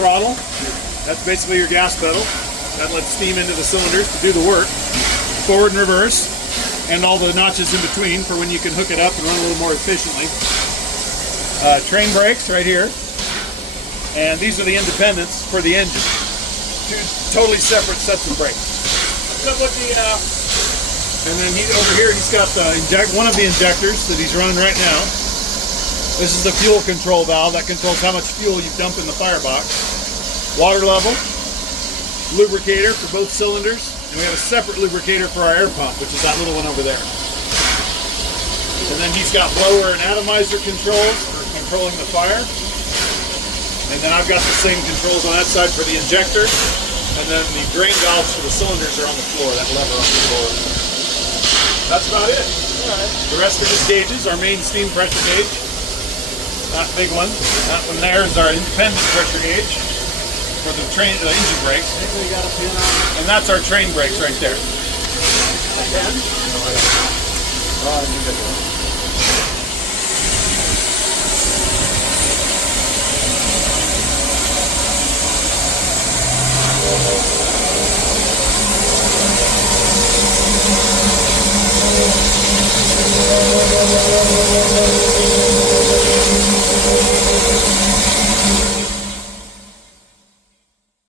throttle. That's basically your gas pedal. That lets steam into the cylinders to do the work. Forward and reverse, and all the notches in between for when you can hook it up and run a little more efficiently. Train brakes right here. And these are the independents for the engine. Two totally separate sets of brakes. And then over here, he's got one of the injectors that he's running right now. This is the fuel control valve that controls how much fuel you dump in the firebox. Water level, lubricator for both cylinders, and we have a separate lubricator for our air pump, which is that little one over there. And then he's got blower and atomizer controls for controlling the fire. And then I've got the same controls on that side for the injector. And then the drain valves for the cylinders are on the floor, that lever on the floor. That's about it. All right. The rest are just gauges, our main steam pressure gauge. That big one. That one there is our independent pressure gauge for the engine brakes. And that's our train brakes right there.